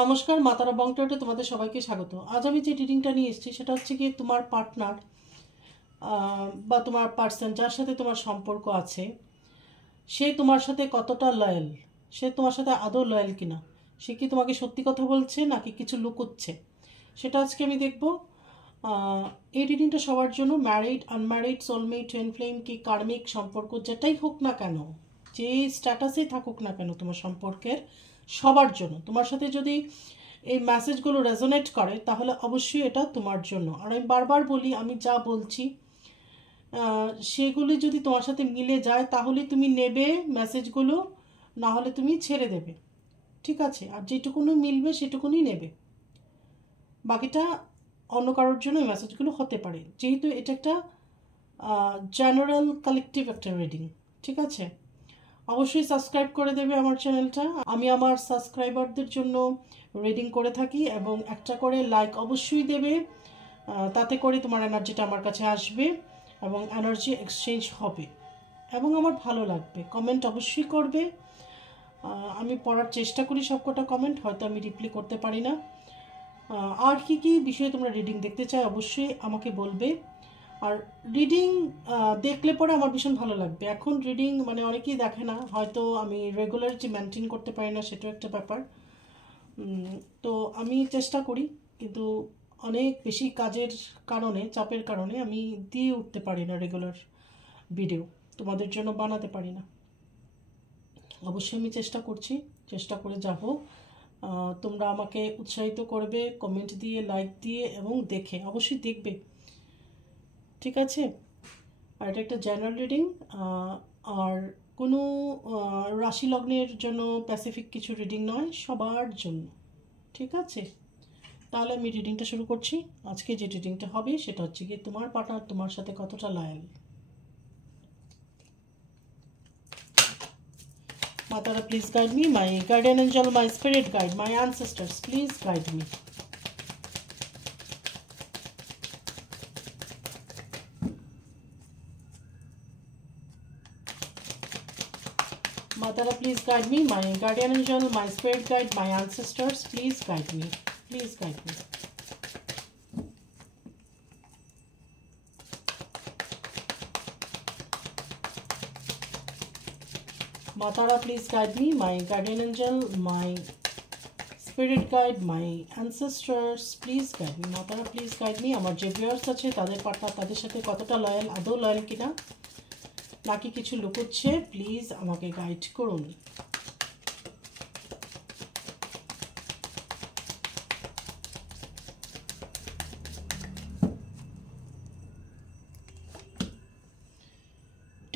নমস্কার, মাতারা বংটাতে তোমাদের সবাইকে স্বাগত। আজ আমি যে রিডিংটা নিয়ে এসেছি সেটা হচ্ছে কি তোমার পার্টনার বা তোমার পার্সন যার সাথে তোমার সম্পর্ক আছে, সে তোমার সাথে কতটা লয়াল, সে তোমার সাথে আদৌ লয়াল কিনা, সে কি তোমাকে সত্যি কথা বলছে নাকি কিছু লুকোচ্ছে, সেটা আজকে আমি দেখব। এই রিডিংটা সবার জন্য, married, unmarried, soulmate, twin flame কি কার্মিক সম্পর্ক যেটাই হোক না কেন, যে স্ট্যাটাসেই থাকুক না কেন তোমার সম্পর্কের, সবার জন্য। তোমার সাথে যদি এই মেসেজগুলো রেজোনেট করে তাহলে অবশ্যই এটা তোমার জন্য। আর আমি বারবার বলি, আমি যা বলছি সেগুলি যদি তোমার সাথে মিলে যায় তাহলে তুমি নেবে মেসেজগুলো, না হলে তুমি ছেড়ে দেবে, ঠিক আছে? আর যেটুকুনি মিলবে সেটুকুনি নেবে, বাকিটা অন্য কারোর জন্য এই মেসেজগুলো হতে পারে, যেহেতু এটা একটা জেনারেল কালেকটিভ একটা রিডিং, ঠিক আছে? অবশ্যই সাবস্ক্রাইব করে দেবে আমার চ্যানেলটা। আমি আমার সাবস্ক্রাইবারদের জন্য রিডিং করে থাকি এবং একটা করে লাইক অবশ্যই দেবে, তাতে করে তোমার এনার্জিটা আমার কাছে আসবে এবং এনার্জি এক্সচেঞ্জ হবে এবং আমার ভালো লাগবে। কমেন্ট অবশ্যই করবে, আমি পড়ার চেষ্টা করি সবকটা কমেন্ট, হয়তো আমি রিপ্লাই করতে পারি না। আর কি কি বিষয়ে তোমরা রিডিং দেখতে চাও অবশ্যই আমাকে বলবে। আর রিডিং দেখলে পরে আমার ভীষণ ভালো লাগবে। এখন রিডিং মানে অনেকেই দেখে না, হয়তো আমি রেগুলারিটি মেনটেন করতে পারি না, সেটাও একটা ব্যাপার। তো আমি চেষ্টা করি, কিন্তু অনেক বেশি কাজের কারণে, চাপের কারণে আমি দিয়ে উঠতে পারি না রেগুলার ভিডিও, তোমাদের জন্য বানাতে পারি না। অবশ্যই আমি চেষ্টা করছি, চেষ্টা করে যাব। তোমরা আমাকে উৎসাহিত করবে কমেন্ট দিয়ে, লাইক দিয়ে এবং দেখে, অবশ্যই দেখবে, ঠিক আছে? আর এটা একটা জেনারেল রিডিং, আর কোনো রাশি লগ্নের জন্য স্পেসিফিক কিছু রিডিং নয়, সবার জন্য, ঠিক আছে? তাহলে আমি রিডিংটা শুরু করছি। আজকে যে রিডিংটা হবে সেটা হচ্ছে কি তোমার পার্টনার তোমার সাথে কতটা loyal. Matara, please guide me. My guardian angel, my spirit guide, my ancestors, please guide me. Matara, please guide me. My guardian angel, my spirit guide, my ancestors, please guide me. Please guide me. Matara, please guide me. My guardian angel, my spirit guide, my ancestors, please guide me. Matara, please guide me. আমার যে viewers আছে তাদের partner তাদের সাথে কতটা loyal, আদৌ loyal কিনা নাকি কিছু লুকোচ্ছে, প্লিজ আমাকে গাইড করুন।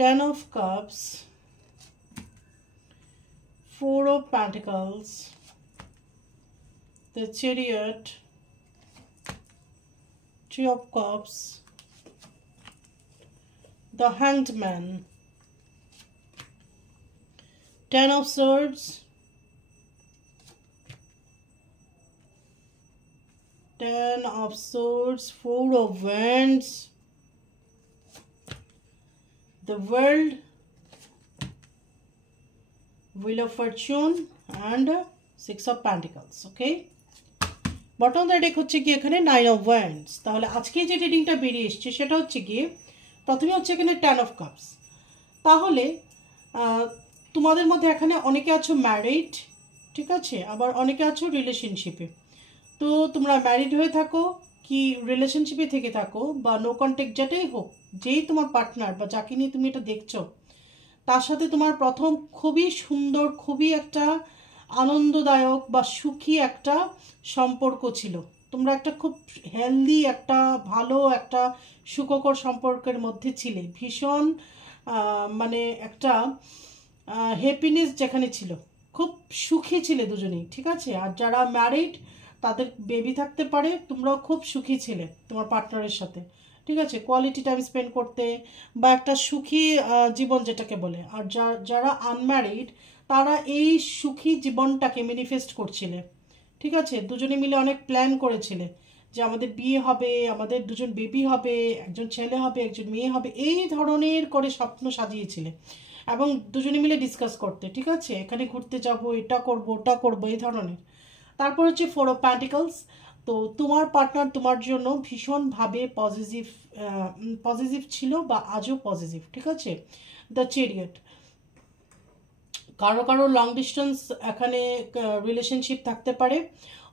Ten of Cups, Four of Pentacles, the Chariot, Three of Cups, the Hanged Man, Ten of Swords, Ten of Swords, Four of Wands, the World, Wheel of Fortune and Six of Pentacles. Okay, bottom the deck হচ্ছে কি এখানে nine of wands. তাহলে আজকে যে রিডিংটা বেরিয়ে এসছে সেটা হচ্ছে কি প্রথমে হচ্ছে এখানে টেন অফ কাপস। তাহলে তোমাদের মধ্যে এখানে অনেকে আছো ম্যারিড, ঠিক আছে, আবার অনেকে আছো রিলেশনশিপে। তো তোমরা ম্যারিড হয়ে থাকো কি রিলেশনশিপে থেকে থাকো বা নো কন্ট্যাক্ট, যেটাই হোক, যেই তোমার পার্টনার বা যাকে নিয়ে তুমি এটা দেখছো তার সাথে তোমার প্রথম খুবই সুন্দর, খুবই একটা আনন্দদায়ক বা সুখী একটা সম্পর্ক ছিল। তোমরা একটা খুব হেলদি, একটা ভালো, একটা সুখকর সম্পর্কের মধ্যে ছিলে, ভীষণ মানে একটা হ্যাপিনেস যেখানে ছিল, খুব সুখী ছিলে দুজনেই, ঠিক আছে? আর যারা ম্যারিড তাদের বেবি থাকতে পারে, তোমরাও খুব সুখী ছিলে তোমার পার্টনারের সাথে, ঠিক আছে, কোয়ালিটি টাইম স্পেন্ড করতে বা একটা সুখী জীবন যেটাকে বলে। আর যারা আনম্যারিড তারা এই সুখী জীবনটাকে ম্যানিফেস্ট করছিলে, ঠিক আছে? দুজনে মিলে অনেক প্ল্যান করেছিলে যে আমাদের বিয়ে হবে, আমাদের দুজন বেবি হবে, একজন ছেলে হবে, একজন মেয়ে হবে, এই ধরনের করে স্বপ্ন সাজিয়েছিলে এবং দুজনে মিলে ডিসকাস করতে, ঠিক আছে, এখানে ঘুরতে যাব, এটা করব, ওটা করব, এই ধরনের। তারপর হচ্ছে 4 অফ প্যান্টিকলস। তো তোমার পার্টনার তোমার জন্য ভীষণভাবে পজিটিভ ছিল বা আজও পজিটিভ, ঠিক আছে। দ্য চ্যারিয়ট, কারো কারো লং ডিস্টেন্স এখানে রিলেশনশিপ থাকতে পারে,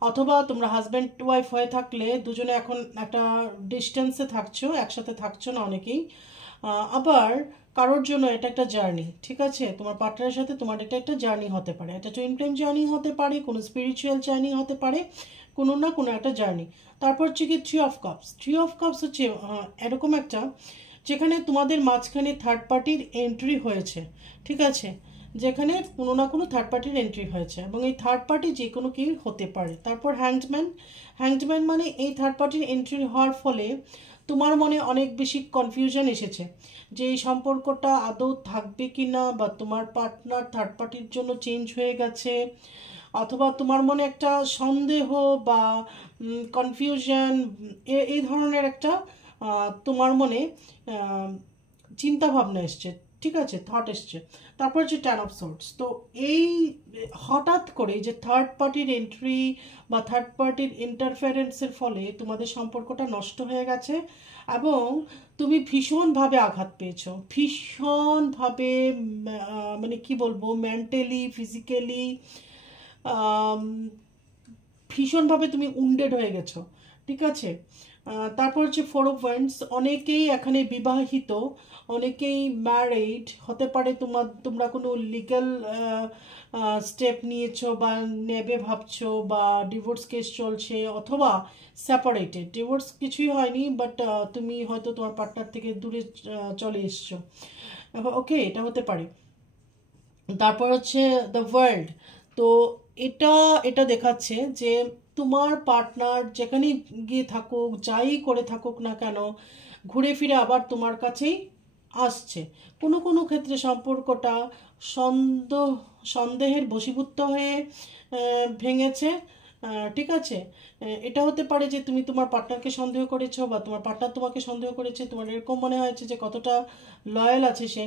অথবা তোমরা হাজব্যান্ড ওয়াইফ হয়ে থাকলে দুজনে এখন একটা ডিস্টেন্সে থাকছো, একসাথে থাকছো না অনেকেই। আবার কারোর জন্য এটা একটা জার্নি, ঠিক আছে। তোমার পার্টনারের সাথে তোমার এটা একটা জার্নি হতে পারে, এটা টুইন ফ্লেম জার্নি হতে পারে, কোনো স্পিরিচুয়াল জার্নি হতে পারে, কোনো না কোনো একটা জার্নি। তারপর হচ্ছে কি 3 অফ কাপস। 3 অফ কাপস হচ্ছে এরকম একটা, যেখানে তোমাদের মাঝখানে থার্ড পার্টির এন্ট্রি হয়েছে, ঠিক আছে, যেখানে কোনো না কোনো থার্ড পার্টির এন্ট্রি হয়েছে, এবং এই থার্ড পার্টি যে কোনো কেউ হতে পারে। তারপর হ্যাংডম্যান। হ্যাংডম্যান মানে এই থার্ড পার্টির এন্ট্রি হওয়ার ফলে তোমার মনে অনেক বেশি কনফিউশন এসেছে যে এই সম্পর্কটা আদৌ থাকবে কি না, বা তোমার পার্টনার থার্ড পার্টির জন্য চেঞ্জ হয়ে গেছে, অথবা তোমার মনে একটা সন্দেহ বা কনফিউশন, এই ধরনের একটা তোমার মনে চিন্তা ভাবনা এসছে, ঠিক আছে, থট এসছে। তারপর হচ্ছে 10 অফ সোর্ডস। তো এই হঠাৎ করে যে থার্ড পার্টির এন্ট্রি বা থার্ড পার্টির ইন্টারফারেন্সের ফলে তোমাদের সম্পর্কটা নষ্ট হয়ে গেছে, এবং তুমি ভীষণভাবে আঘাত পেয়েছো, ভীষণভাবে, মানে কি বলবো, মেন্টালি ফিজিক্যালি ভীষণভাবে তুমি উন্ডেড হয়ে গেছো, ঠিক আছে। তারপর হচ্ছে 4 অফ ওয়ান্ডস। অনেকেই এখানে বিবাহিত, অনেকেই ম্যারিড হতে পারে, তোমরা কোনো লিগ্যাল স্টেপ নিয়েছো বা নেবে ভাবছো, বা ডিভোর্স কেস চলছে, অথবা সেপারেটেড, ডিভোর্স কিছুই হয়নি, বাট তুমি হয়তো তোমার পার্টনার থেকে দূরে চলে এসছো, ওকে, এটা হতে পারে। তারপর হচ্ছে দ্য ওয়ার্ল্ড। তো এটা এটা দেখাচ্ছে যে তোমার পার্টনার যেখানে গিয়ে থাকুক, যাই করে থাকুক না কেন, ঘুরে ফিরে আবার তোমার কাছেই আসছে। কোনো কোনো ক্ষেত্রে সম্পর্কটা সন্দেহের বশীভূত হয়ে ভেঙেছে, ঠিক আছে। এটা হতে পারে যে তুমি তোমার পার্টনারকে সন্দেহ করেছো, বা তোমার পার্টনার তোমাকে সন্দেহ করেছে, তোমার এরকম মনে হয়েছে যে কতটা লয়াল আছে সে।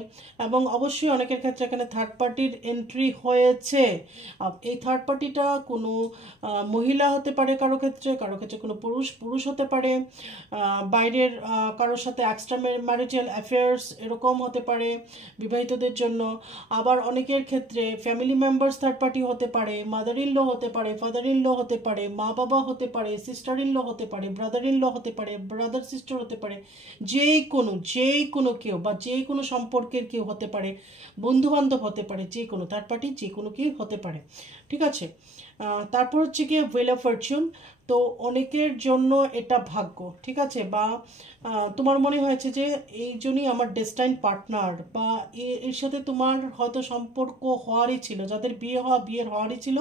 এবং অবশ্যই অনেকের ক্ষেত্রে এখানে থার্ড পার্টির এন্ট্রি হয়েছে। এই থার্ড পার্টিটা কোনো মহিলা হতে পারে, কারো ক্ষেত্রে কোনো পুরুষ হতে পারে, বাইরের কারোর সাথে এক্সট্রা ম্যারিটাল অ্যাফেয়ার্স এরকম হতে পারে বিবাহিতদের জন্য। আবার অনেকের ক্ষেত্রে ফ্যামিলি মেম্বার্স থার্ড পার্টি হতে পারে, মাদার ইন ল হতে পারে, ফাদার ইন ল হতে পারে, মা বাবা হতে পারে, সিস্টার ইন ল হতে পারে, ব্রাদার ইন ল হতে পারে, ব্রাদার সিস্টার হতে পারে, যেই কোনো কেউ, বা যে কোনো সম্পর্কের কেউ হতে পারে, বন্ধু বান্ধব হতে পারে, যে কোনো থার্ড পার্টি যে কোনো কেউ হতে পারে, ঠিক আছে। তারপর হচ্ছে গিয়ে হুইল অফ ফরচুন। তো অনেকের জন্য এটা ভাগ্য, ঠিক আছে, বা তোমার মনে হয়েছে যে এই জন্যই আমার ডেস্টাইন পার্টনার, বা এর সাথে তোমার হয়তো সম্পর্ক হওয়ারই ছিল, যাদের বিয়ের হওয়ারই ছিল,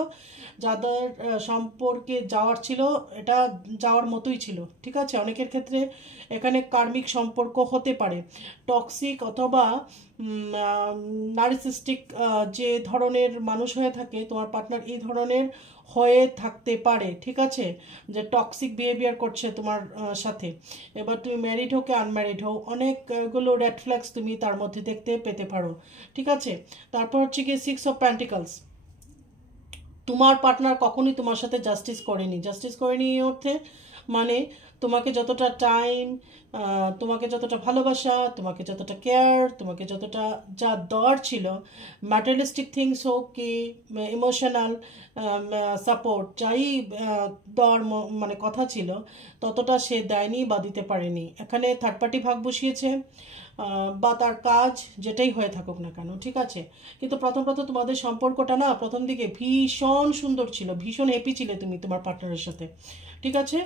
যাদের সম্পর্কে যাওয়ার ছিল, এটা যাওয়ার মতোই ছিল, ঠিক আছে। অনেকের ক্ষেত্রে এখানে কার্মিক সম্পর্ক হতে পারে, টক্সিক অথবা নার্সিসিস্টিক যে ধরনের মানুষ হয়ে থাকে তোমার পার্টনার, এই ধরনের হয়ে থাকতে পারে, ঠিক আছে, যে টক্সিক বিহেভিয়ার করছে তোমার সাথে। এবার তুমি ম্যারিড হোক আনম্যারিড হোক, অনেকগুলো রেড ফ্ল্যাগস তুমি তার মধ্যে দেখতে পেতে পারো, ঠিক আছে। তারপর হচ্ছে কি 6 অফ প্যান্টিকলস। তোমার পার্টনার কখনই তোমার সাথে জাস্টিস করেনি এই অর্থে, মানে তোমাকে যতটা টাইম, তোমাকে যতটা ভালোবাসা, তোমাকে যতটা কেয়ার, তোমাকে যতটা যা দেওয়ার ছিল, ম্যাটেরিয়ালিস্টিক থিংস হোক কি ইমোশনাল সাপোর্ট, যাই দেওয়ার মানে কথা ছিল, ততটা সে দেয়নি বা দিতে পারেনি। এখানে থার্ড পার্টি ভাগ বসিয়েছে, বা তার কাজ যেটাই হয়ে থাকুক না কেন, ঠিক আছে। কিন্তু প্রথম তোমাদের সম্পর্কটা না প্রথম দিকে ভীষণ সুন্দর ছিল, ভীষণ হ্যাপি ছিলে তুমি তোমার পার্টনারের সাথে, ঠিক আছে।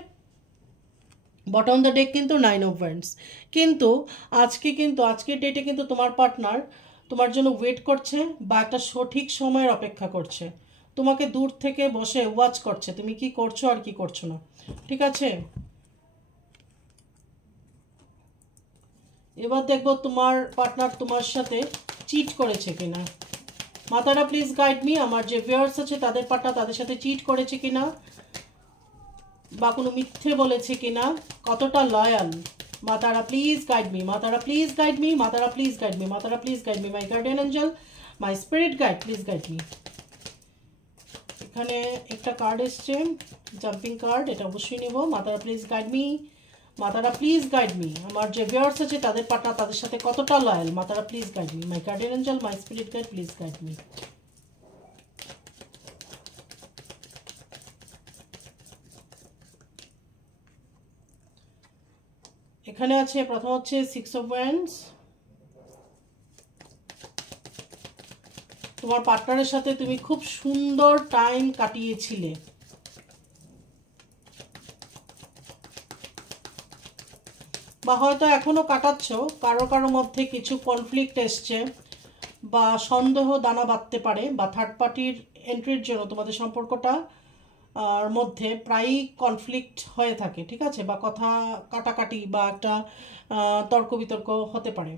বটম দ্য ডেক কিন্তু 9 অফ ওয়ান্ডস। কিন্তু আজকের ডেটে কিন্তু তোমার পার্টনার তোমার জন্য ওয়েট করছে, বা একটা সঠিক সময়ের অপেক্ষা করছে, তোমাকে দূর থেকে বসে ওয়াচ করছে তুমি কি করছো আর কি করছো না, ঠিক আছে। এবার দেখবো তোমার পার্টনার তোমার সাথে চিট করেছে কিনা। মাতারা প্লিজ গাইড মি, আমার যে ভিউয়ার্স আছে তাদের পার্টনার তাদের সাথে চিট করেছে কিনা, বা কোনো মিথ্যে বলেছে কিনা, কতটা লয়াল। মাতারা প্লিজ গাইড মি, মাতারা প্লিজ গাইড মি, মাতারা প্লিজ গাইড মি, মাতারা please guide me, my guardian angel, my spirit guide, please guide me. এখানে একটা কার্ড এসছে, জাম্পিং কার্ড, এটা অবশ্যই নেব। মাতারা প্লিজ গাইড মি, মাতারা প্লিজ গাইড মি। আমার যে ভিউয়ার্স আছে তাদের পার্টনার তাদের সাথে কতটা লয়াল, মাতারা please guide me. My guardian angel, my spirit guide, please guide me. এখানে আছে প্রথম হচ্ছে 6 অফ ওয়ান্ডস। তোমার পার্টনারের সাথে তুমি খুব সুন্দর টাইম কাটিয়েছিলে, বা হয়তো এখনো কাটাচ্ছ। কারো কারো মধ্যে কিছু কনফ্লিক্ট এসছে বা সন্দেহ দানা বাঁধতে পারে, বা থার্ড পার্টির এন্ট্রির জন্য তোমাদের সম্পর্কটা মধ্যে প্রায়ই কনফ্লিক্ট হয়ে থাকে, ঠিক আছে, বা কথা কাটাকাটি বা একটা তর্ক বিতর্ক হতে পারে।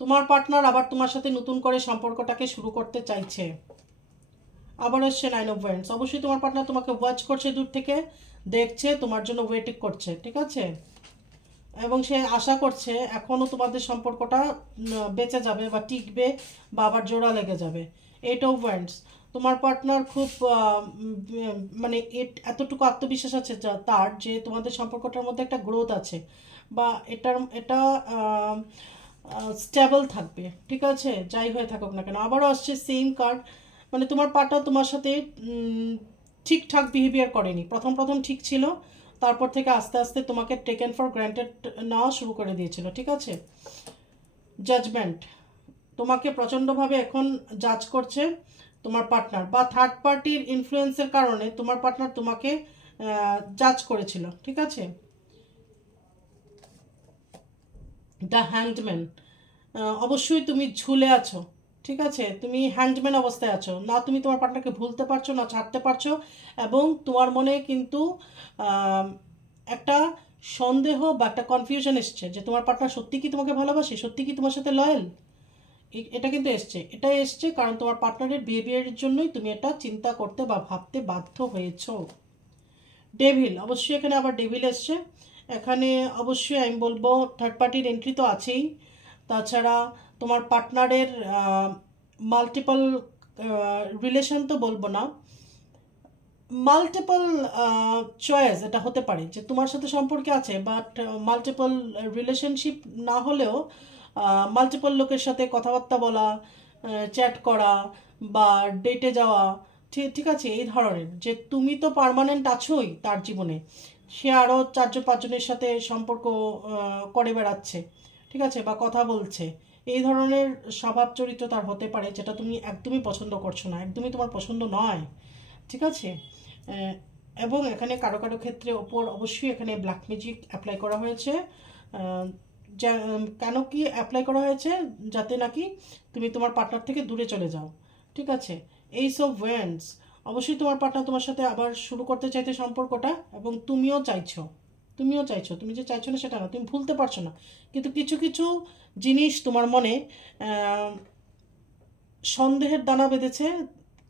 তোমার পার্টনার আবার তোমার সাথে নতুন করে সম্পর্কটাকে শুরু করতে চাইছে। আবার আসছে 9 অফ ওয়ান্ডস। অবশ্যই তোমার পার্টনার তোমাকে ওয়াচ করছে, দূর থেকে দেখছে, তোমার জন্য ওয়েটিং করছে, ঠিক আছে, এবং সে আশা করছে এখনও তোমাদের সম্পর্কটা বেঁচে যাবে বা টিকবে বা আবার জোড়া লেগে যাবে। 8 অফ ওয়ান্ডস। তোমার পার্টনার খুব মানে এতটুকু আত্মবিশ্বাস আছে তার, যে তোমাদের সম্পর্কটার মধ্যে একটা গ্রোথ আছে, বা এটা স্টেবল থাকবে, ঠিক আছে, যাই হয়ে থাকুক না কেন। আবারও আসছে সেম কার্ড, মানে তোমার পার্টনার তোমার সাথে ঠিকঠাক বিহেভিয়ার করেনি। প্রথম প্রথম ঠিক ছিল, তারপর থেকে আস্তে আস্তে তোমাকে টেকেন ফর গ্র্যান্টেড নেওয়া শুরু করে দিয়েছিল, ঠিক আছে। জাজমেন্ট। তোমাকে প্রচণ্ডভাবে এখন জাজ করছে তোমার পার্টনার, বা থার্ড পার্টির ইনফ্লুয়েন্সের কারণে তোমার পার্টনার তোমাকে জাজ করেছিল, ঠিক আছে। The hangman. অবশ্যই তুমি ঝুলে আছো, ঠিক আছে, তুমি হ্যাংডম্যান অবস্থায় আছো, না তুমি তোমার পার্টনারকে ভুলতে পারছো না ছাড়তে পারছো, এবং তোমার মনে কিন্তু একটা সন্দেহ বা একটা কনফিউশন এসছে যে তোমার পার্টনার সত্যি কি তোমাকে ভালোবাসে, সত্যি কি তোমার সাথে লয়াল। এটা কিন্তু এটা এসছে কারণ তোমার পার্টনারের বিহেভিয়ারের জন্যই তুমি এটা চিন্তা করতে বা ভাবতে বাধ্য হয়েছো। ডেভিল। অবশ্যই এখানে আবার ডেভিল এসছে। এখানে অবশ্যই আমি বলবো থার্ড পার্টির এন্ট্রি তো আছেই, তাছাড়া তোমার পার্টনারের মাল্টিপল রিলেশন তো বলবো না, মাল্টিপল চয়েস এটা হতে পারে যে তোমার সাথে সম্পর্কে আছে, বাট মাল্টিপল রিলেশনশিপ না হলেও মাল্টিপল লোকের সাথে কথাবার্তা বলা, চ্যাট করা বা ডেটে যাওয়া, ঠিক আছে, এই ধরনের, যে তুমি তো পার্মানেন্ট আছোই তার জীবনে, সে আরও 4-5 জনের সাথে সম্পর্ক করে বেড়াচ্ছে, ঠিক আছে, বা কথা বলছে। এই ধরনের স্বভাব চরিত্র তার হতে পারে, যেটা তুমি একদমই পছন্দ করছো না, একদমই তোমার পছন্দ নয়, ঠিক আছে। এবং এখানে কারো কারো ক্ষেত্রে ওপর অবশ্যই এখানে ব্ল্যাক ম্যাজিক অ্যাপ্লাই করা হয়েছে। কেন কি অ্যাপ্লাই করা হয়েছে? যাতে নাকি তুমি তোমার পার্টনার থেকে দূরে চলে যাও, ঠিক আছে। এইস অফ ওয়ান্ডস। অবশ্যই তোমার পার্টনার তোমার সাথে আবার শুরু করতে চাইতে সম্পর্কটা, এবং তুমিও চাইছো, তুমি যে চাইছো না সেটা না, তুমি ভুলতে পারছো না, কিন্তু কিছু কিছু জিনিস তোমার মনে সন্দেহের দানা বেঁধেছে,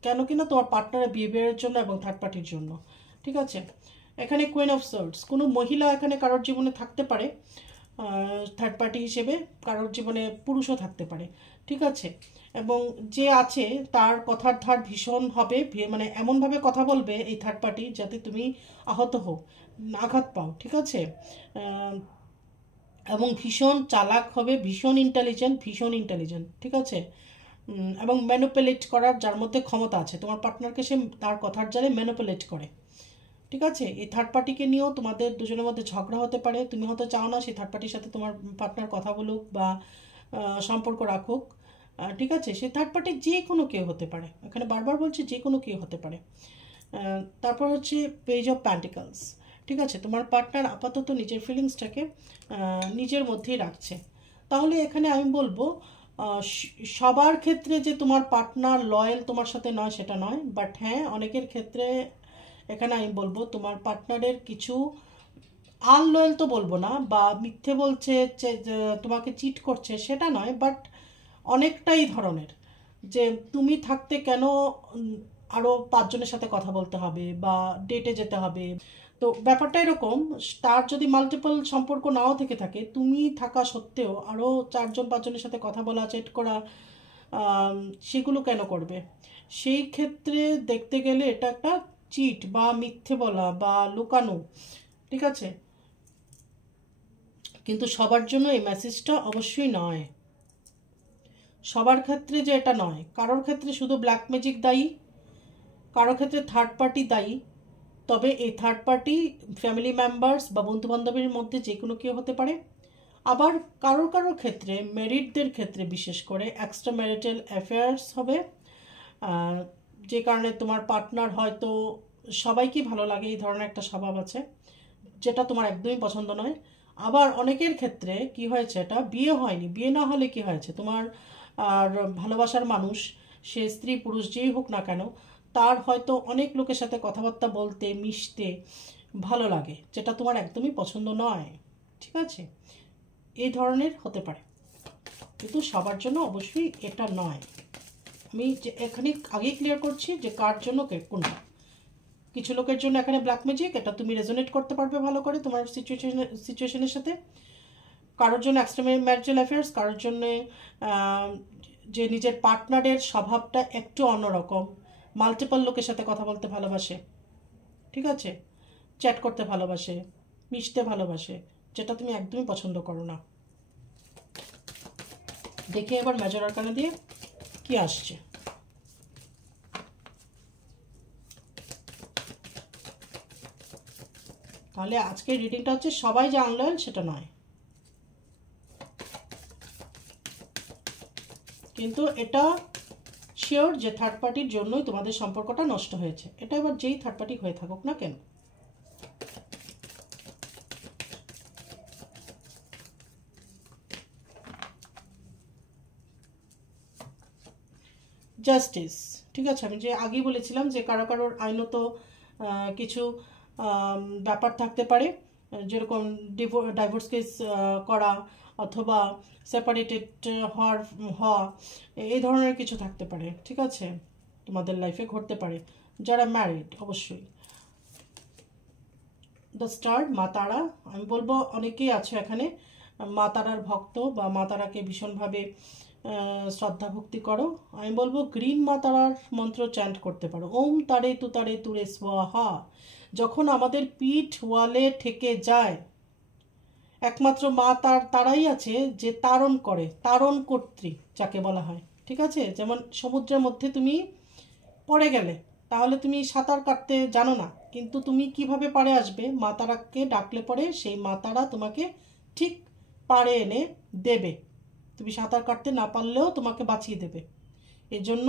কেন কিনা তোমার পার্টনারের বিহেভিয়ারের জন্য এবং থার্ড পার্টির জন্য, ঠিক আছে। এখানে কুইন অফ সোর্ডস। কোনো মহিলা এখানে কারোর জীবনে থাকতে পারে থার্ড পার্টি হিসেবে, কারোর জীবনে পুরুষও থাকতে পারে, ঠিক আছে, এবং যে আছে তার কথার ধার ভীষণ হবে, মানে এমনভাবে কথা বলবে এই থার্ড পার্টি যাতে তুমি আহত হও, আঘাত পাও, ঠিক আছে, এবং ভীষণ চালাক হবে, ভীষণ ইন্টেলিজেন্ট, ঠিক আছে, এবং ম্যানিপুলেট করার যার মধ্যে ক্ষমতা আছে, তোমার পার্টনারকে সে তার কথার জালে ম্যানিপুলেট করে, ঠিক আছে। এই থার্ড পার্টিকে নিয়েও তোমাদের দুজনের মধ্যে ঝগড়া হতে পারে, তুমি হয়তো চাও না সেই থার্ড পার্টির সাথে তোমার পার্টনার কথা বলুক বা সম্পর্ক রাখুক, ঠিক আছে। সেই থার্ড পার্টি যে কোনো কেউ হতে পারে, এখানে বারবার বলছি যে কোনো কেউ হতে পারে। তারপর হচ্ছে পেজ অফ প্যান্টিকলস, ঠিক আছে, তোমার পার্টনার আপাতত নিজের ফিলিংসটাকে নিজের মধ্যেই রাখছে। তাহলে এখানে আমি বলবো সবার ক্ষেত্রে যে তোমার পার্টনার লয়াল তোমার সাথে নয় সেটা নয়, বাট হ্যাঁ অনেকের ক্ষেত্রে এখানে আমি বলবো তোমার পার্টনারের কিছু আনলয়াল তো বলবো না, বা মিথ্যে বলছে, তোমাকে চিট করছে সেটা নয়, বাট অনেকটাই ধরনের, যে তুমি থাকতে কেন আরও 5 জনের সাথে কথা বলতে হবে বা ডেটে যেতে হবে। তো ব্যাপারটা এরকম, তার যদি মাল্টিপল সম্পর্ক নাও থেকে থাকে, তুমি থাকা সত্ত্বেও আরও 4-5 জনের সাথে কথা বলা, চ্যাট করা, সেগুলো কেন করবে? সেই ক্ষেত্রে দেখতে গেলে এটা একটা চিট বা মিথ্যে বলা বা লুকানো, ঠিক আছে? কিন্তু সবার জন্য এই মেসেজটা অবশ্যই নয়, সবার ক্ষেত্রে যে এটা নয়। কারোর ক্ষেত্রে শুধু ব্ল্যাক ম্যাজিক দায়ী, কারোর ক্ষেত্রে থার্ড পার্টি দায়ী। তবে এই থার্ড পার্টি ফ্যামিলি মেম্বার্স বা বন্ধুবান্ধবের মধ্যে যে কোনো কেউ হতে পারে। আবার কারোর কারোর ক্ষেত্রে, ম্যারিডদের ক্ষেত্রে বিশেষ করে এক্সট্রা ম্যারিটাল অ্যাফেয়ার্স হবে, যে কারণে তোমার পার্টনার হয়তো, সবাইকেই ভালো লাগে এই ধরনের একটা স্বভাব আছে, যেটা তোমার একদমই পছন্দ নয়। আবার অনেকের ক্ষেত্রে কি হয়েছে, এটা বিয়ে হয়নি, বিয়ে না হলে কি হয়েছে, তোমার আর ভালোবাসার মানুষ, সে স্ত্রী পুরুষ যেই হোক না কেন, তার হয়তো অনেক লোকের সাথে কথাবার্তা বলতে মিশতে ভালো লাগে, যেটা তোমার একদমই পছন্দ নয়, ঠিক আছে? এই ধরনের হতে পারে, কিন্তু সবার জন্য অবশ্যই এটা নয়। আমি যে এখানে আগেই ক্লিয়ার করছি যে কার জন্য কোনটা। কিছু লোকের জন্য এখানে ব্ল্যাক ম্যাজিক, এটা তুমি রেজোনেট করতে পারবে ভালো করে তোমার সিচুয়েশনের সাথে। কারোর জন্য এক্সট্রা ম্যারিটাল অ্যাফেয়ার্স, কারোর জন্য যে নিজের পার্টনারের স্বভাবটা একটু অন্যরকম, মাল্টিপল লোকের সাথে কথা বলতে ভালোবাসে, ঠিক আছে, চ্যাট করতে ভালোবাসে, মিশতে ভালোবাসে, যেটা তুমি একদমই পছন্দ করো না। দেখে এবার মেজর আরকানা দিয়ে কি আসছে। তাহলে আজকের রিডিংটা হচ্ছে সবাই যে আনলেন সেটা নয়, কিন্তু এটা শিওর যে থার্ড পার্টির জন্যই তোমাদের সম্পর্কটা নষ্ট হয়েছে। এটা এবার যেই থার্ড পার্টি হয়ে থাকুক না কেন। জাস্টিস, ঠিক আছে। আমি যে আগেই বলেছিলাম যে কারো কারোর আইনত কিছু ব্যাপার থাকতে পারে, যেরকম ডাইভোর্স কেস করা অথবা সেপারেটেড হওয়া, এই ধরনের কিছু থাকতে পারে, ঠিক আছে, তোমাদের লাইফে ঘটতে পারে। যারা ম্যারিড অবশ্যই। দ্য স্টার, মা তারা, আমি বলবো অনেকেই আছে এখানে মা তারার ভক্ত বা মা তারাকে ভীষণভাবে শ্রদ্ধা ভক্তি করো। আমি বলবো গ্রিন মা তারার মন্ত্র চ্যান্ট করতে পারো, ওম তারে তুরে স্বাহা। যখন আমাদের পিঠ ওয়ালে ঠেকে যায়, একমাত্র মা তারাই আছে যে তারণ করে, তারণ কর্ত্রী যাকে বলা হয়, ঠিক আছে। যেমন সমুদ্রের মধ্যে তুমি পড়ে গেলে, তাহলে তুমি সাঁতার কাটতে জানো না, কিন্তু তুমি কিভাবে পাড়ে আসবে? মা তারাকে ডাকলে পরে সেই মা তারা তোমাকে ঠিক পাড়ে এনে দেবে, তুমি সাঁতার কাটতে না পারলেও তোমাকে বাঁচিয়ে দেবে। এজন্য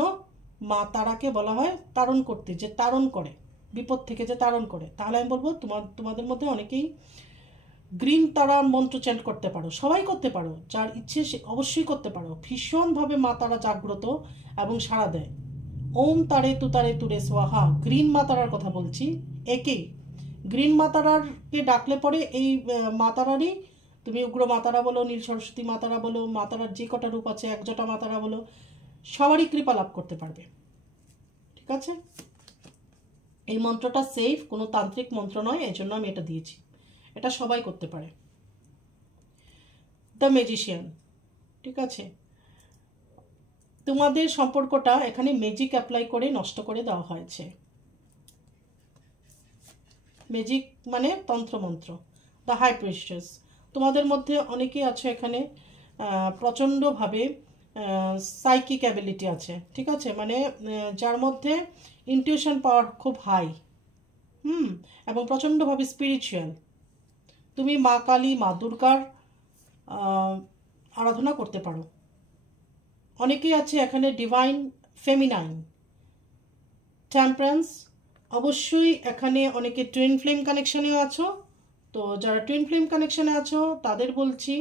মা তারাকে বলা হয় তারণ করতে, যে তারণ করে, বিপদ থেকে যে তারণ করে। তাহলে আমি বলবো তোমাদের মধ্যে অনেকেই গ্রিন তারার মন্ত্র চ্যান্ট করতে পারো, সবাই করতে পারো, যার ইচ্ছে সে অবশ্যই করতে পারো। ভীষণভাবে মা তারা জাগ্রত এবং সাড়া দেয়। ওম তারে তুরে সোয়াহা, গ্রিন মাতারার কথা বলছি। একেই গ্রিন মাতারারকে ডাকলে পরে এই মাতারারই, তুমি উগ্র মাতারা বলো, নীল সরস্বতী মাতারা বলো, মাতারার যে কটা রূপ আছে, একজোটা মাতারা বলো, সবারই কৃপা লাভ করতে পারবে, ঠিক আছে। এই মন্ত্রটা সেফ, কোনো তান্ত্রিক মন্ত্র নয়, এই জন্য আমি এটা দিয়েছি, এটা সবাই করতে পারে। দ্য ম্যাজিশিয়ান, ঠিক আছে, তোমাদের সম্পর্কটা এখানে ম্যাজিক অ্যাপ্লাই করে নষ্ট করে দেওয়া হয়েছে। ম্যাজিক মানে তন্ত্রমন্ত্র। দ্য হাই প্রিস্টেস, তোমাদের মধ্যে অনেকেই আছে এখানে প্রচণ্ডভাবে সাইকিক অ্যাবিলিটি আছে, ঠিক আছে, মানে যার মধ্যে ইনটিউশন পাওয়ার খুব হাই, এবং প্রচণ্ডভাবে স্পিরিচুয়াল। তুমি মা কালী, মা দুর্গার আরাধনা করতে পারো। অনেকেই আছে এখানে ডিভাইন ফেমিনাইন, টেম্পারেন্স, অবশ্যই এখানে অনেকে টুইন ফ্লেম কানেকশানেও আছো। তো যারা টুইন ফ্লেম কানেকশানে আছো তাদের বলছি,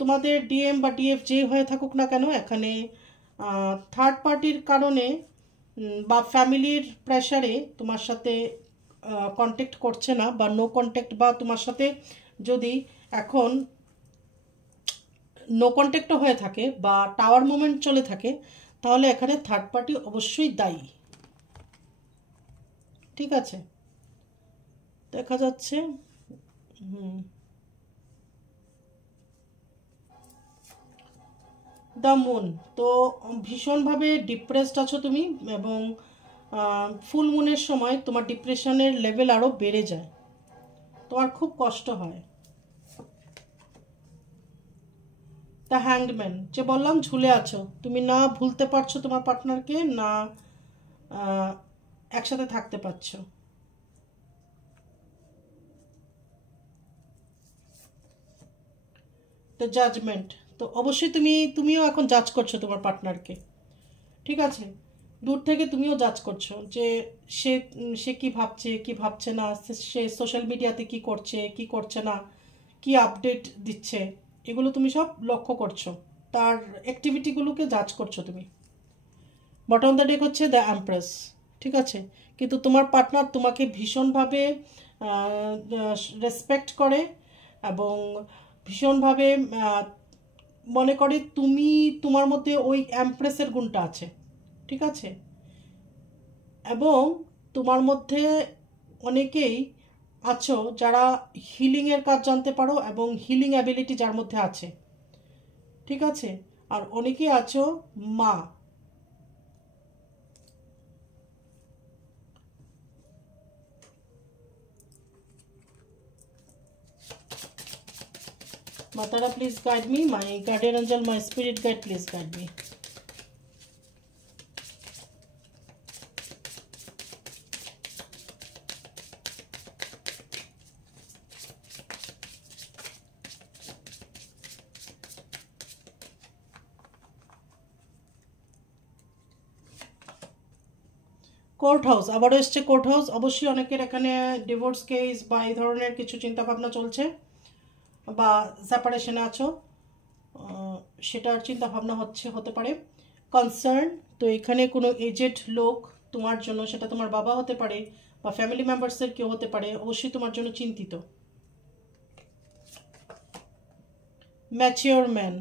তোমাদের ডিএম বা ডিএফ যে হয়ে থাকুক না কেন, এখানে থার্ড পার্টির কারণে বা ফ্যামিলির প্রেশারে তোমার সাথে কন্ট্যাক্ট করছে না, বা নো কন্ট্যাক্ট, বা তোমার সাথে যদি এখন নো কন্ট্যাক্টও হয়ে থাকে বা টাওয়ার মুভমেন্ট চলে থাকে, তাহলে এখানে থার্ড পার্টি অবশ্যই দায়ী, ঠিক আছে। দেখা যাচ্ছে দ্য মুন। তো ভীষণভাবে ডিপ্রেসড আছো তুমি, এবং ফুল মুনের সময় তোমার ডিপ্রেশনের লেভেল আরও বেড়ে যায়, তোমার খুব কষ্ট হয়। দ্য হ্যাংডম্যান, যে বললাম ঝুলে আছো, তুমি না ভুলতে পারছো তোমার পার্টনারকে, না একসাথে থাকতে পারছো। দ্য জাজমেন্ট, তো অবশ্যই তুমিও এখন জাজ করছো তোমার পার্টনারকে, ঠিক আছে? দূর থেকে তুমিও জাজ করছো যে সে সে কি ভাবছে কি ভাবছে না, সে সোশ্যাল মিডিয়াতে কি করছে কি করছে না, কি আপডেট দিচ্ছে, এগুলো তুমি সব লক্ষ্য করছো, তার অ্যাক্টিভিটিগুলোকে জাজ করছো তুমি। বটম দ্য ডেক হচ্ছে দ্য এমপ্রেস, ঠিক আছে? কিন্তু তোমার পার্টনার তোমাকে ভীষণভাবে রেসপেক্ট করে, এবং ভীষণভাবে মনে করে তোমার মধ্যে ওই এমপ্রেসের গুণটা আছে, ঠিক আছে? এবং তোমার মধ্যে অনেকেই আছো যারা হিলিংয়ের কাজ জানতে পারো, এবং হিলিং অ্যাবিলিটি যার মধ্যে আছে, ঠিক আছে? আর অনেকেই আছো মা। Matara, please guide me. My guardian angel, my spirit guide, please guide me. Court house, আবারও এসছে কোর্ট হাউস। অবশ্যই অনেকের এখানে ডিভোর্স কেস বা এই ধরনের কিছু চিন্তাভাবনা চলছে, বা সেপারেশনে আছো, সেটার চিন্তাভাবনা হতে পারে। কনসার্ন, তো এখানে কোনো এজেড লোক তোমার জন্য, সেটা তোমার বাবা হতে পারে বা ফ্যামিলি মেম্বার্সের কেউ হতে পারে, অবশ্যই তোমার জন্য চিন্তিত। ম্যাচিওর ম্যান,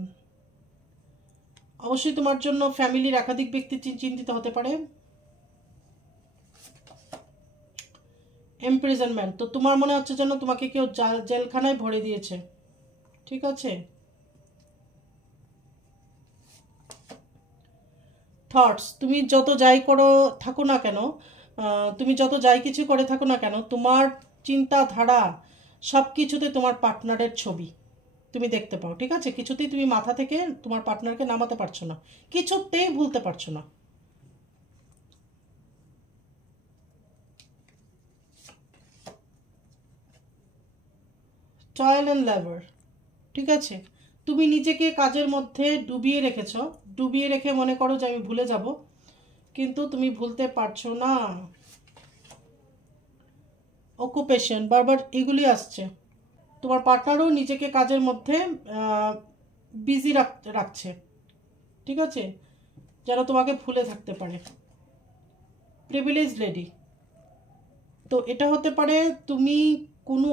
অবশ্যই তোমার জন্য ফ্যামিলির একাধিক ব্যক্তি চিন্তিত হতে পারে। এমপ্রিজনমেন্ট, তো তোমার মনে হচ্ছে যেন তোমাকে কেউ জেলখানায় ভরে দিয়েছে, ঠিক আছে? থটস, তুমি যত যাই করো থাকো না কেন, তুমি যত যাই কিছু করে থাকো না কেন, তোমার চিন্তাধারা সব কিছুতে তোমার পার্টনারের ছবি তুমি দেখতে পাও, ঠিক আছে? কিছুতেই তুমি মাথা থেকে তোমার পার্টনারকে নামাতে পারছো না, কিছুতেই ভুলতে পারছো না। টয়েল অ্যান্ড লেবার, ঠিক আছে? তুমি নিজেকে কাজের মধ্যে ডুবিয়ে রেখেছো, ডুবিয়ে রেখে মনে করো যে আমি ভুলে যাব, কিন্তু তুমি ভুলতে পারছো না। অকুপেশন, বারবার এগুলি আসছে। তোমার পার্টনারও নিজেকে কাজের মধ্যে বিজি রাখছে, ঠিক আছে? যেন তোমাকে ভুলে থাকতে পারে। প্রিভিলেজ লেডি, তো এটা হতে পারে তুমি কোনো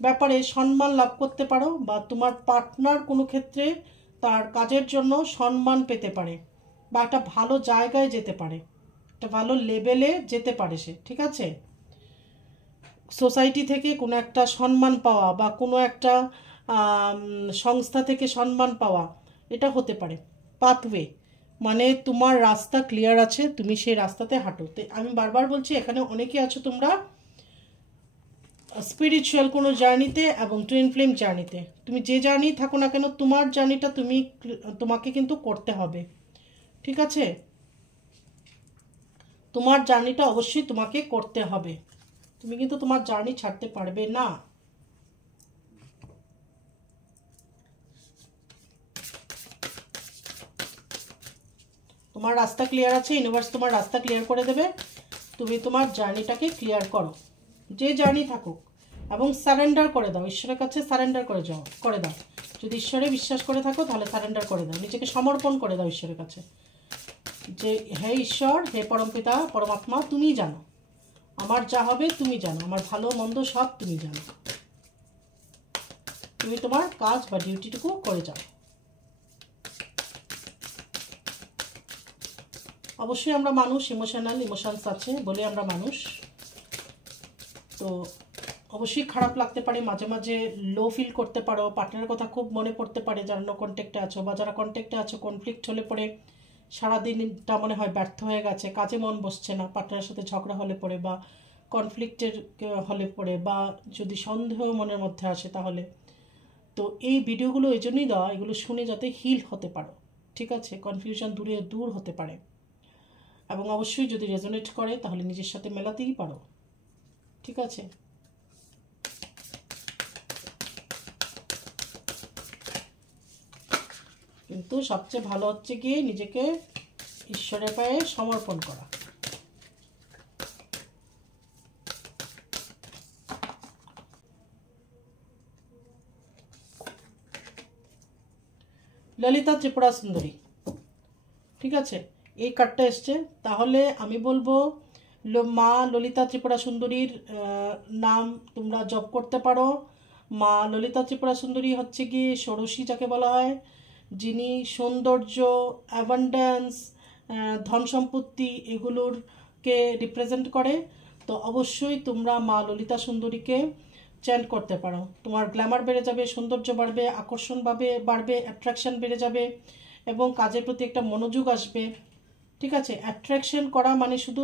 ব্যাপারে সম্মান লাভ করতে পারো, বা তোমার পার্টনার কোনো ক্ষেত্রে তার কাজের জন্য সম্মান পেতে পারে, বা একটা ভালো জায়গায় যেতে পারে, একটা ভালো লেভেলে যেতে পারে সে, ঠিক আছে? সোসাইটি থেকে কোনো একটা সম্মান পাওয়া, বা কোনো একটা সংস্থা থেকে সম্মান পাওয়া, এটা হতে পারে। পাথওয়ে, মানে তোমার রাস্তা ক্লিয়ার আছে, তুমি সেই রাস্তাতে হাঁটো। তো আমি বারবার বলছি, এখানে অনেকে আছো তোমরা স্পিরিচুয়াল কোনো জার্নিতে এবং টুইন ফ্লেম জার্নিতে। তুমি যে জার্নি থাকো না কেন, তোমার জার্নিটা তোমাকে কিন্তু করতে হবে, ঠিক আছে? তোমার জার্নিটা অবশ্যই তোমাকে করতে হবে, তুমি কিন্তু তোমার জার্নি ছাড়তে পারবে না। তোমার রাস্তা ক্লিয়ার আছে, ইউনিভার্স তোমার রাস্তা ক্লিয়ার করে দেবে, তুমি তোমার জার্নিটাকে ক্লিয়ার করো, যে জার্নি থাকুক, এবং সারেন্ডার করে দাও ঈশ্বরের কাছে, সারেন্ডার করে দাও। যদি ঈশ্বরে বিশ্বাস করে থাকো তাহলে সারেন্ডার করে দাও, নিজেকে সমর্পণ করে দাও ঈশ্বরের কাছে, যে হে ঈশ্বর, হে পরমপিতা পরমাত্মা, তুমি জানো আমার যা হবে, তুমি জানো আমার ভালো মন্দ সব তুমি জানো, তুমি তোমার কাজ বা ডিউটিটুকু করে যাও। অবশ্যই আমরা মানুষ, ইমোশনস আছে বলে আমরা মানুষ, তো অবশ্যই খারাপ লাগতে পারে, মাঝে মাঝে লো ফিল করতে পারো, পার্টনারের কথা খুব মনে পড়তে পারে যারা নো কন্ট্যাক্টে আছো, বা যারা কন্ট্যাক্টে আছো কনফ্লিক্ট হলে পরে সারাদিনটা মনে হয় ব্যর্থ হয়ে গেছে, কাজে মন বসছে না, পার্টনারের সাথে ঝগড়া হলে পরে বা কনফ্লিক্টের হলে পরে, বা যদি সন্দেহ মনের মধ্যে আসে তাহলে। তো এই ভিডিওগুলো এই জন্যই দেওয়া, এগুলো শুনে যাতে হিল হতে পারো, ঠিক আছে, কনফিউশন দূর হতে পারে। এবং অবশ্যই যদি রেজোনেট করে তাহলে নিজের সাথে মেলাতেই পারো, ঠিক আছে। কিন্তু সবচেয়ে ভালো হচ্ছে গিয়ে নিজেকে ঈশ্বরের পায়ে সমর্পণ করা। ললিতা ত্রিপুরা সুন্দরী, ঠিক আছে, এই কার্ডটা এসছে। তাহলে আমি বলবো মা ললিতা ত্রিপুরা সুন্দরীর নাম তোমরা জপ করতে পারো। মা ললিতা ত্রিপুরা সুন্দরী হচ্ছে কি ষোড়শী যাকে বলা হয়, যিনি সৌন্দর্য, অ্যাবান্ডেন্স, ধন সম্পত্তি এগুলোরকে রিপ্রেজেন্ট করে। তো অবশ্যই তোমরা মা ললিতা সুন্দরীকে চ্যান্ট করতে পারো। তোমার গ্ল্যামার বেড়ে যাবে, সৌন্দর্য বাড়বে, আকর্ষণ বাড়বে, অ্যাট্রাকশন বেড়ে যাবে এবং কাজের প্রতি একটা মনোযোগ আসবে, ঠিক আছে। অ্যাট্রাকশন করা মানে শুধু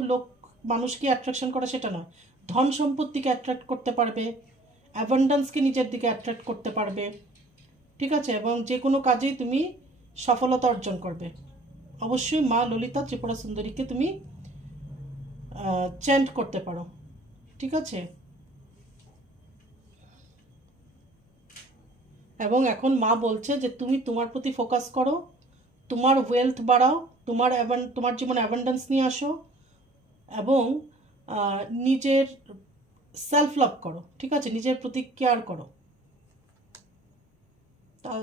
মানুষকে অ্যাট্রাকশন করা সেটা না, ধন সম্পত্তিকে অ্যাট্রাক্ট করতে পারবে, অ্যাবান্ডেন্সকে নিজের দিকে অ্যাট্রাক্ট করতে পারবে, ঠিক আছে, এবং যে কোনো কাজেই তুমি সফলতা অর্জন করবে। অবশ্যই মা ললিতা ত্রিপুরা সুন্দরীকে তুমি চ্যান্ট করতে পারো, ঠিক আছে। এবং এখন মা বলছে যে তুমি তোমার প্রতি ফোকাস করো, তোমার ওয়েলথ বাড়াও, তোমার জীবনে অ্যাবান্ডেন্স নিয়ে আসো এবং নিজের সেলফ লাভ করো, ঠিক আছে, নিজের প্রতি কেয়ার করো।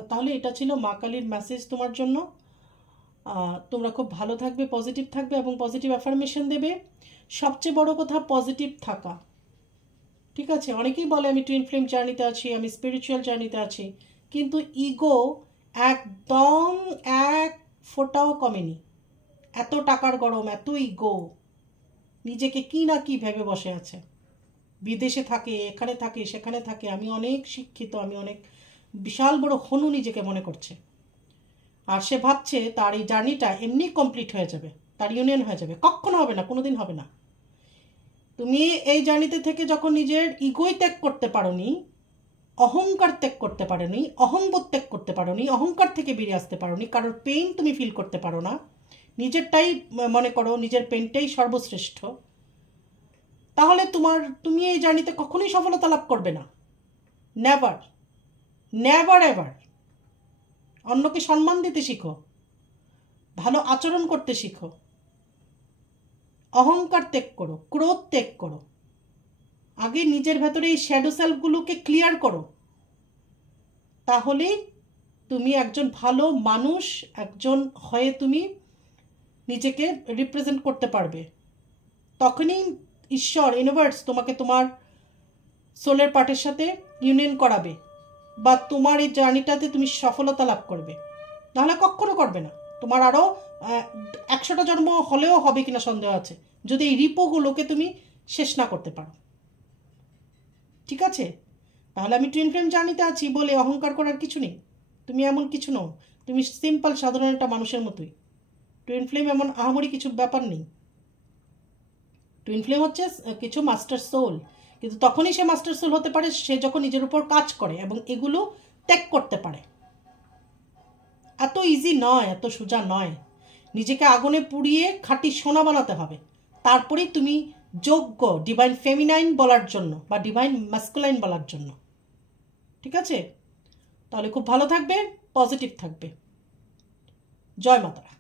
তাহলে এটা ছিল মা কালীর মেসেজ তোমার জন্য। তোমরা খুব ভালো থাকবে, পজিটিভ থাকবে এবং পজিটিভ অ্যাফার্মেশন দেবে। সবচেয়ে বড় কথা পজিটিভ থাকা, ঠিক আছে। অনেকেই বলে আমি টুইন ফ্লেম জার্নিতে আছি, আমি স্পিরিচুয়াল জার্নিতে আছি, কিন্তু ইগো একদম এক ফোঁটাও কমেনি। এত টাকার গরম, এত ইগো, নিজেকে কি না কি ভেবে বসে আছে, বিদেশে থাকে, এখানে থাকে, সেখানে থাকে, আমি অনেক শিক্ষিত, আমি অনেক বিশাল বড় হনু নিজেকে মনে করছে। আর সে ভাবছে তার এই জার্নিটা এমনি কমপ্লিট হয়ে যাবে, তার ইউনিয়ন হয়ে যাবে। কখনো হবে না, কোনোদিন হবে না। তুমি এই জার্নিতে থেকে যখন নিজের ইগোই ত্যাগ করতে পারোনি, অহংকার ত্যাগ করতে পারোনি, অহংবোধ ত্যাগ করতে পারোনি, অহংকার থেকে বেরিয়ে আসতে পারোনি, কারোর পেইন তুমি ফিল করতে পারো না, নিজেরটাই মনে করো নিজের পেইনটাই সর্বশ্রেষ্ঠ, তাহলে তুমি এই জার্নিতে কখনোই সফলতা লাভ করবে না। Never, never ever. অন্যকে সম্মান দিতে শিখো, ভালো আচরণ করতে শিখো, অহংকার ত্যাগ করো, ক্রোধ ত্যাগ করো। আগে নিজের ভেতরে এই শ্যাডো সেলফগুলোকে ক্লিয়ার করো, তাহলেই তুমি একজন ভালো মানুষ একজন হয়ে তুমি নিজেকে রিপ্রেজেন্ট করতে পারবে। তখনই ঈশ্বর, ইউনিভার্স তোমাকে তোমার সোলের পার্টের সাথে ইউনিয়ন করাবে বা তোমার এই জার্নিটাতে তুমি সফলতা লাভ করবে। নাহলে কখনো করবে না। তোমার আরও 100টা জন্ম হলেও হবে কিনা সন্দেহ আছে, যদি এই রিপোগুলোকে তুমি শেষ না করতে পারো, ঠিক আছে। তাহলে আমি টুইন ফ্লেম জার্নিতে আছি বলে অহংকার করার কিছু নেই। তুমি এমন কিছু নও, তুমি সিম্পল সাধারণ একটা মানুষের মতোই। টুইন ফ্লেম এমন আহামরি কিছু ব্যাপার নেই। টুইন ফ্লেম হচ্ছে কিছু মাস্টার সোল, কিন্তু তখনই সে মাস্টার সোল হতে পারে সে যখন নিজের উপর কাজ করে এবং এগুলো ত্যাগ করতে পারে। এত ইজি নয়, এত সোজা নয়। নিজেকে আগুনে পুড়িয়ে খাঁটি সোনা বানাতে হবে, তারপরেই তুমি যোগ্য ডিভাইন ফেমিনাইন বলার জন্য বা ডিভাইন ম্যাসকুলাইন বলার জন্য, ঠিক আছে। তাহলে খুব ভালো থাকবে, পজিটিভ থাকবে। জয় মাতারা।